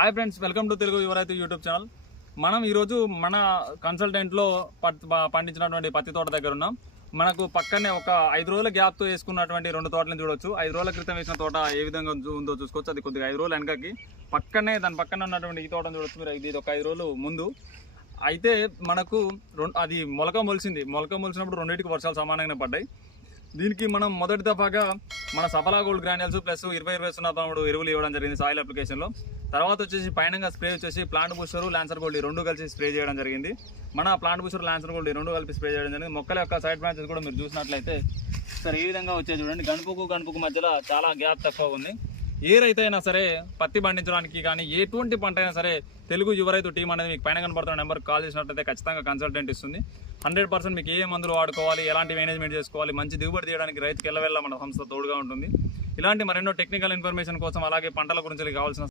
Hi friends, welcome to Telugu యువ రైతు YouTube channel. మనం ఈరోజు మన కన్సల్టెంట్లో పండించినటువంటి పత్తి తోట దగ్గర ఉన్నాం. మనకు పక్కనే ఒక 5 రోజుల గ్యాప్తో వేసుకున్నటువంటి 2 తోటలను చూడొచ్చు. 5 రోజుల క్రితం వేసిన తోట ఏ విధంగా ఉందో చూసుకోవచ్చు. అది కొద్దిగా 5 రోజులు వెనకకి దాని పక్కన ఉన్నటువంటి ఈ తోటను చూడొచ్చు మీరు. ఇది ఒక 5 రోజులు ముందు అయితే మనకు అది మొలక మొలిసినప్పుడు రెండింటికి వర్షాలు సమానంగానే పడ్డాయి. దీనికి మనం మొదటి దఫాగా మన సఫలా గోల్డ్ గ్రాన్యూల్స్ ప్లస్ 20-20 ఎరువులు ఇవ్వడం జరిగింది సాయిల్ అప్లికేషన్లో. తర్వాత వచ్చేసి పైన స్ప్రే వచ్చేసి ప్లాంట్ బూస్టర్, ల్యాన్సర్ గోల్డ్ 2 కలిసి స్ప్రే చేయడం జరిగింది. మన ప్లాంట్ బూస్టర్, ల్యాన్సర్ గోల్డ్ 2 కలిపి స్ప్రే చేయడం జరిగింది. మొక్కల యొక్క సైడ్ బ్రాంచెస్ కూడా మీరు చూసినట్లయితే సరే ఈ విధంగా వచ్చేది చూడండి. గణపుకు మధ్యలో చాలా గ్యాప్ తక్కువ ఉంది. ఏ రైతు అయినా సరే పత్తి పండించడానికి కానీ ఎటువంటి పంట అయినా సరే తెలుగు యువ రైతు టీం అనేది మీకు పైన కనబడుతున్న నెంబర్కి కాల్ చేసినట్లయితే ఖచ్చితంగా కన్సల్టెంట్ ఇస్తుంది. 100% మీకు ఏ మందులు వాడుకోవాలి, ఎలాంటి మేనేజ్మెంట్ చేసుకోవాలి, మంచి దిగుబడి తీయడానికి రైతుకి ఎల్లవెల్ల మన సంస్థ తోడుగా ఉంటుంది. ఇలాంటి మరెన్నో టెక్నికల్ ఇన్ఫర్మేషన్ కోసం అలాగే పంటల గురించి కావాల్సిన